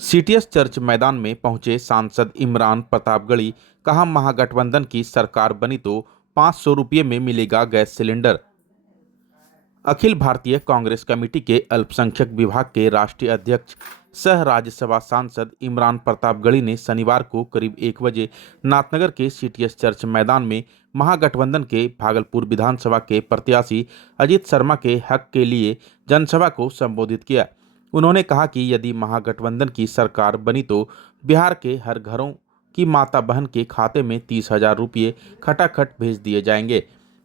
CTS church मैदान में पहुंचे सांसद इमरान प्रतापगढ़ी। कहा, महागठबंधन की सरकार बनी तो 500 रुपये में मिलेगा gas cylinder. Akhil Bharatiya Congress committee के अल्पसंख्यक विभाग के राष्ट्रीय अध्यक्ष सह राज्यसभा सांसद इमरान प्रतापगढ़ी ने शनिवार को करीब 1 बजे नाथनगर के सीटीएस चर्च मैदान में महागठबंधन के भागलपुर विधानसभा के प्रत्याशी अजीत शर्मा के हक के लिए जनसभा को संबोधित किया। उन्होंने कहा कि यदि महागठबंधन की सरकार बनी तो बिहार के हर घरों की माता बहन के खाते में 30,000 रुपये खटाखट भेज दिए जाएंगे।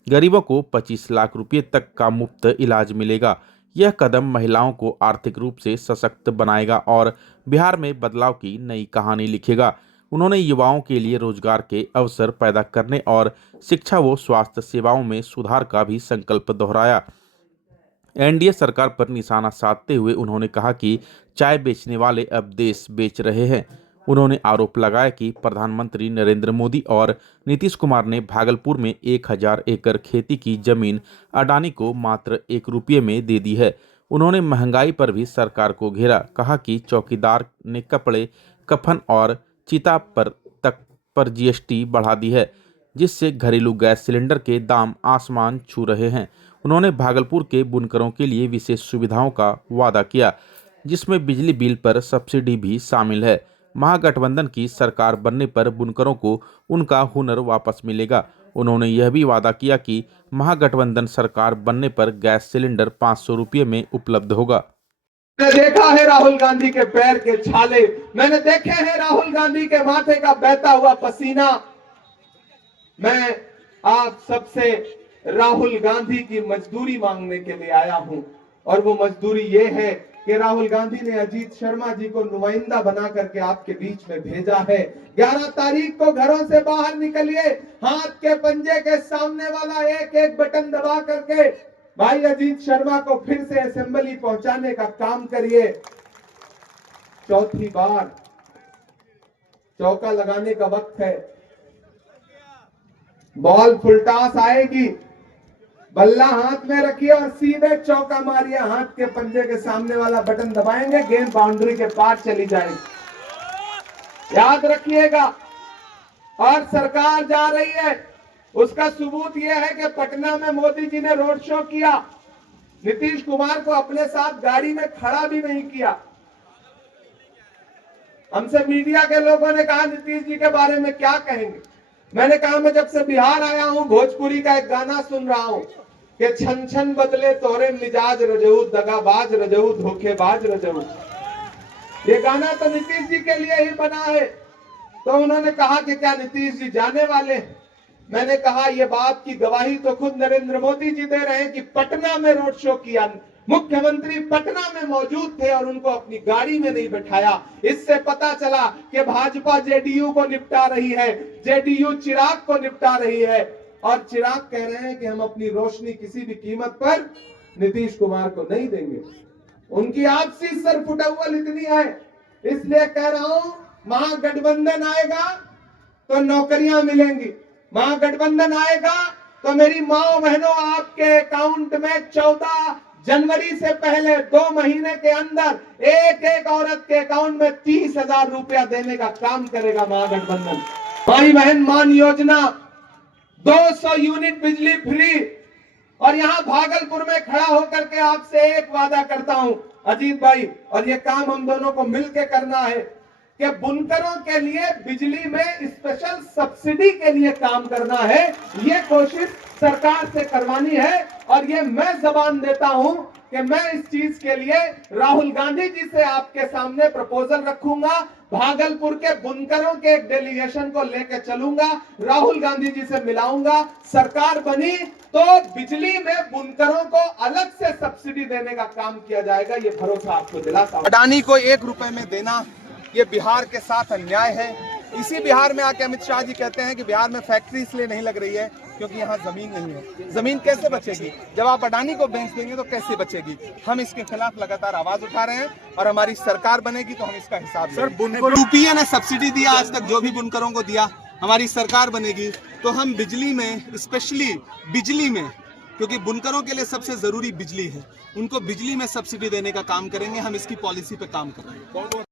गरीबों को 25 लाख रुपये तक का मुफ्त इलाज मिलेगा। यह कदम महिलाओं को आर्थिक रूप से सशक्त बनाएगा और बिहार में बदलाव की नई कहानी लिखेगा। उन्होंने युवाओं के लिए रोजगार के अवसर पैदा करने और शिक्षा व स्वास्थ्य सेवाओं में सुधार का भी संकल्प दोहराया। एनडीए सरकार पर निशाना साधते हुए उन्होंने कहा कि चाय बेचने वाले अब देश बेच रहे हैं। उन्होंने आरोप लगाया कि प्रधानमंत्री नरेंद्र मोदी और नीतीश कुमार ने भागलपुर में 1000 एकड़ खेती की जमीन अडानी को मात्र 1 रुपये में दे दी है। उन्होंने महंगाई पर भी सरकार को घेरा। कहा कि चौकीदार ने कपड़े, कफन और चिता पर जीएसटी बढ़ा दी है, जिससे घरेलू गैस सिलेंडर के दाम आसमान छू रहे हैं। उन्होंने भागलपुर के बुनकरों के लिए विशेष सुविधाओं का वादा किया, जिसमें बिजली बिल पर सब्सिडी भी शामिल है। महागठबंधन की सरकार बनने पर बुनकरों को उनका हुनर वापस मिलेगा। उन्होंने यह भी वादा किया कि महागठबंधन सरकार बनने पर गैस सिलेंडर 500 रुपये में उपलब्ध होगा। मैंने देखा है राहुल गांधी के पैर के छाले, मैंने देखे हैं राहुल गांधी के माथे का बहता हुआ पसीना। मैं आप सबसे राहुल गांधी की मजदूरी मांगने के लिए आया हूं, और वो मजदूरी ये है कि राहुल गांधी ने अजीत शर्मा जी को नुमाइंदा बना करके आपके बीच में भेजा है। 11 तारीख को घरों से बाहर निकलिए, हाथ के पंजे के सामने वाला एक एक बटन दबा करके भाई अजीत शर्मा को फिर से असेंबली पहुंचाने का काम करिए। चौथी बार चौका लगाने का वक्त है। बॉल फुलटास आएगी, बल्ला हाथ में रखिए और सीधे चौका मारिए। हाथ के पंजे के सामने वाला बटन दबाएंगे, गेंद बाउंड्री के पार चली जाएगी। याद रखिएगा। और सरकार जा रही है, उसका सबूत यह है कि पटना में मोदी जी ने रोड शो किया, नीतीश कुमार को अपने साथ गाड़ी में खड़ा भी नहीं किया। हमसे मीडिया के लोगों ने कहा नीतीश जी के बारे में क्या कहेंगे। मैंने कहा, मैं जब से बिहार आया हूं भोजपुरी का एक गाना सुन रहा हूं कि छन छन बदले तोरे मिजाज रजऊ, दगाबाज रजऊ, धोखेबाज रजऊ। ये गाना तो नीतीश जी के लिए ही बना है। तो उन्होंने कहा कि क्या नीतीश जी जाने वाले हैं। मैंने कहा, ये बात की गवाही तो खुद नरेंद्र मोदी जी दे रहे हैं कि पटना में रोड शो किया, मुख्यमंत्री पटना में मौजूद थे और उनको अपनी गाड़ी में नहीं बैठाया। इससे पता चला कि भाजपा जेडीयू को निपटा रही है, जेडीयू चिराग को निपटा रही है। और चिराग कह रहे हैं कि हम अपनी रोशनी किसी भी कीमत पर नीतीश कुमार को नहीं देंगे। उनकी आपसी सरफुटअव्वल इतनी है, इसलिए कह रहा हूं, महागठबंधन आएगा तो नौकरियां मिलेंगी। महागठबंधन आएगा तो मेरी माओ बहनों, आपके अकाउंट में 14 जनवरी से पहले 2 महीने के अंदर एक एक औरत के अकाउंट में 30,000 रुपया देने का काम करेगा महागठबंधन। भाई बहन मान योजना, 200 यूनिट बिजली फ्री। और यहां भागलपुर में खड़ा होकर के आपसे एक वादा करता हूं अजीत भाई, और ये काम हम दोनों को मिलकर करना है कि बुनकरों के लिए बिजली में स्पेशल सब्सिडी के लिए काम करना है। ये कोशिश सरकार से करवानी है, और ये मैं जबान देता हूं कि मैं इस चीज के लिए राहुल गांधी जी से आपके सामने प्रपोजल रखूंगा। भागलपुर के बुनकरों के एक डेलीगेशन को लेकर चलूंगा, राहुल गांधी जी से मिलाऊंगा। सरकार बनी तो बिजली में बुनकरों को अलग से सब्सिडी देने का काम किया जाएगा, ये भरोसा आपको दिलाता हूं। अडानी को 1 रुपए में देना, ये बिहार के साथ अन्याय है। इसी बिहार में आके अमित शाह जी कहते हैं कि बिहार में फैक्ट्री इसलिए नहीं लग रही है क्योंकि यहाँ जमीन नहीं है। जमीन कैसे बचेगी? जब आप अडानी को बेच देंगे तो कैसे बचेगी? हम इसके खिलाफ लगातार आवाज उठा रहे हैं, और हमारी सरकार बनेगी तो हम इसका हिसाब लेंगे। यूपीए ने सब्सिडी दिया आज तक, जो भी बुनकरों को दिया। हमारी सरकार बनेगी तो हम बिजली में, स्पेशली बिजली में, क्योंकि बुनकरों के लिए सबसे जरूरी बिजली है, उनको बिजली में सब्सिडी देने का काम करेंगे। हम इसकी पॉलिसी पे काम करेंगे।